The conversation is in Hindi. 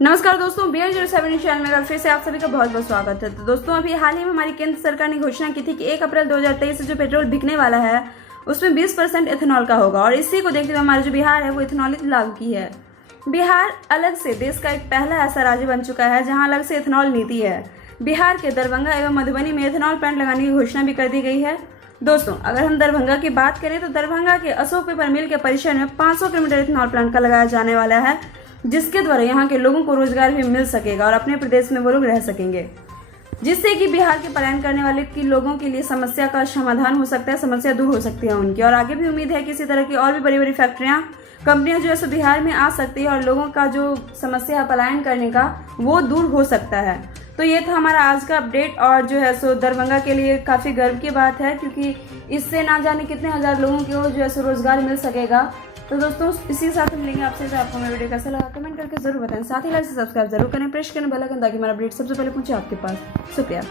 नमस्कार दोस्तों, BR07 चैनल में फिर से आप सभी का बहुत बहुत स्वागत है। तो दोस्तों, अभी हाल ही में हमारी केंद्र सरकार ने घोषणा की थी कि 1 अप्रैल 2023 से जो पेट्रोल बिकने वाला है उसमें 20% इथेनॉल का होगा और इसी को देखते हुए हमारा जो बिहार है वो इथेनॉल लागू की है। बिहार अलग से देश का एक पहला ऐसा राज्य बन चुका है जहाँ अलग से इथेनॉल नीति है। बिहार के दरभंगा एवं मधुबनी में इथेनॉल प्लांट लगाने की घोषणा भी कर दी गई है। दोस्तों, अगर हम दरभंगा की बात करें तो दरभंगा के अशोक पेपर मिल के परिसर में 500 किलोमीटर इथेनॉल प्लांट का लगाया जाने वाला है, जिसके द्वारा यहाँ के लोगों को रोजगार भी मिल सकेगा और अपने प्रदेश में वो लोग रह सकेंगे, जिससे कि बिहार के पलायन करने वाले की लोगों के लिए समस्या का समाधान हो सकता है, समस्या दूर हो सकती है उनकी। और आगे भी उम्मीद है कि इसी तरह की और भी बड़ी बड़ी फैक्ट्रियां, कंपनियां जो है सो बिहार में आ सकती है और लोगों का जो समस्या है पलायन करने का वो दूर हो सकता है। तो ये था हमारा आज का अपडेट और जो है सो दरभंगा के लिए काफ़ी गर्व की बात है, क्योंकि इससे ना जाने कितने हजार लोगों को जो है सो रोजगार मिल सकेगा। तो दोस्तों, इसी के साथ मिलेंगे आपसे। आपको मेरा वीडियो कैसा लगा कमेंट करके जरूर बताएं। साथ ही लाइक से सब्सक्राइब जरूर करें, प्रेस करें बेल आइकन ताकि मेरा अपडेट सबसे पहले पहुंचे आपके पास। शुक्रिया।